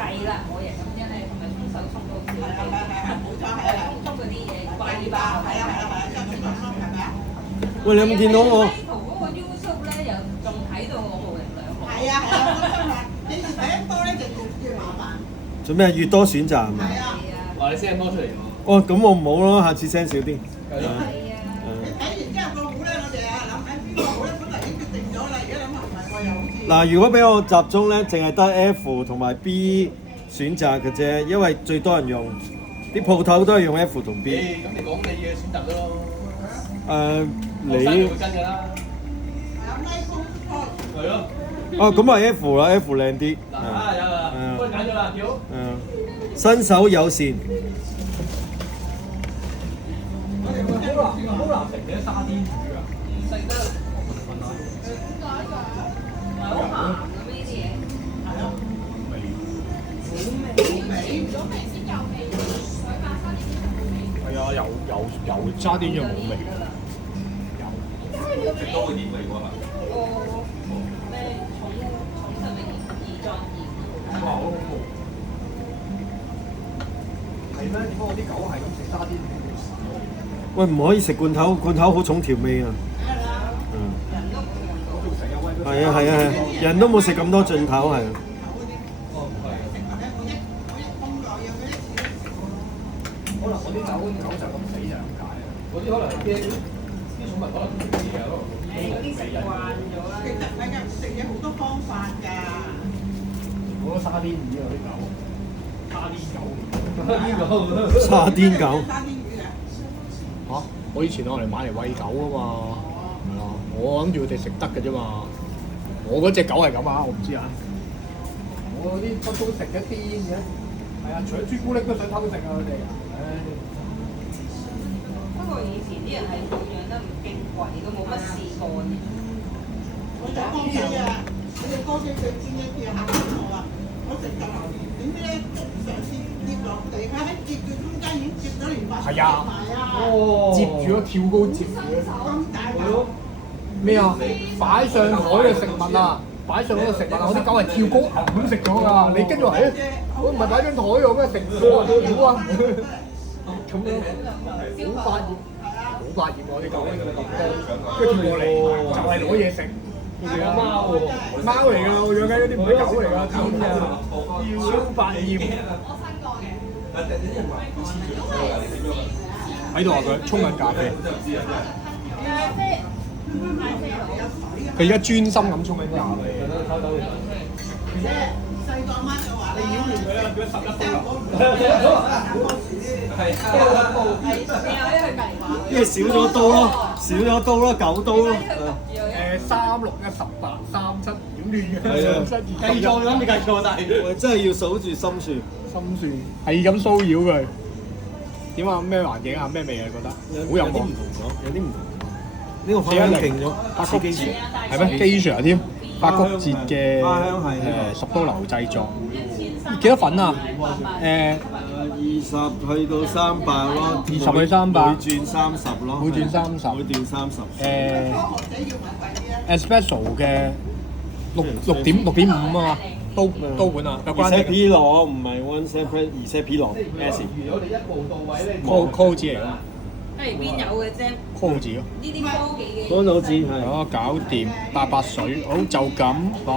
係啦，我亦咁樣咧，同埋沖手沖到少冇錯係啊，沖嗰啲嘢貴吧，係啊，即係咁樣係咪啊？喂，你有冇見到我？圖嗰個 YouTube 咧，又仲睇到我模棱兩可。係啊，你越睇得多咧，就越麻煩。做咩？越多選擇係咪？係啊，話你 send 多出嚟喎。哦，咁我唔好咯，下次 send 少啲。你睇完之後個糊咧，我哋諗緊邊個糊咧，本來已經決定咗啦，而家諗下唔係喎，又好似。嗱，如果俾我集中咧，淨係得 F 同埋 B 選擇嘅啫，因為最多人用，啲鋪頭都係用 F 同 B。咁你講你嘅選擇咯。你會跟㗎啦。係咯。哦，咁咪 F 啦，F 靚啲。嗱有啦，幫你揀咗啦，叫。新手友善。好難食嘅沙甸魚啊！唔食得。好鹹咁呢啲嘢。係啊，有沙甸醬冇味。食多會點味喎？咩重實味胰臟炎？係咩？點解我啲狗係咁食沙甸魚？喂，唔可以食罐頭，罐頭好重調味啊。係啊，人都冇食咁多罐頭係。可能我啲狗就咁死就咁解啊！嗰啲可能係驚啲寵物可能唔知啊，已經食慣咗啦。其實係㗎，食嘢好多方法㗎。好多沙甸魚啊！啲狗，沙甸狗。沙甸狗。沙甸魚啊！嚇！我以前我嚟買嚟餵狗啊嘛，係啊，我諗住佢哋食得嘅啫嘛。我嗰隻狗係咁啊，我唔知啊。我啲乜都食一啲嘅，係啊，除咗朱古力都想偷食啊佢哋。不過以前啲人係養得唔矜貴，都冇乜試過嘅。我就幫你啊！你哋多幾歲先一啲客人我啊，我食就榴蓮，點知咧上次跌落地，佢喺跌嘅中間已經接咗連塊係啊埋啊！接住咯，跳高接住咯。咁大嚿，咩啊？擺上台嘅食物啊！擺上嗰個食物啊！我啲狗係跳高咁食咗㗎。你跟住話我唔係擺張台喎，咩食我啊？咁樣好發熱，好發熱喎！啲狗跟住跳過嚟就係攞嘢食。佢哋有貓喎，貓嚟㗎，我養緊嗰啲唔係狗嚟㗎，癲㗎，超發熱。喺度話佢沖緊咖啡。佢而家專心咁沖緊咖啡。細個阿媽就話你擾亂佢啦，俾11因為少咗刀咯，少咗刀咯，9刀咯。36、18、37擾亂嘅，計錯咗你計錯晒。喂，真係要數住心算。心算係咁騷擾佢。點啊？咩環境啊？咩味啊？覺得好有啲唔同咗，有啲唔同。呢個花香勁咗，八曲節係咩？基 Sir 添，八曲節嘅花香係十刀流製作，幾多粉啊？20去到300咯，20去300，每轉30咯，每轉30，每段30。espresso 嘅6.5啊嘛，刀碗啊，有關而且 P 羅唔係 one separate，而且 P 羅 S。如果你一步到位咧，call 字嚟㗎嘛係邊有嘅啫？ ，call 字咯。呢啲科技嘅。嗰度字係。好，搞掂，8水，好就咁，拜。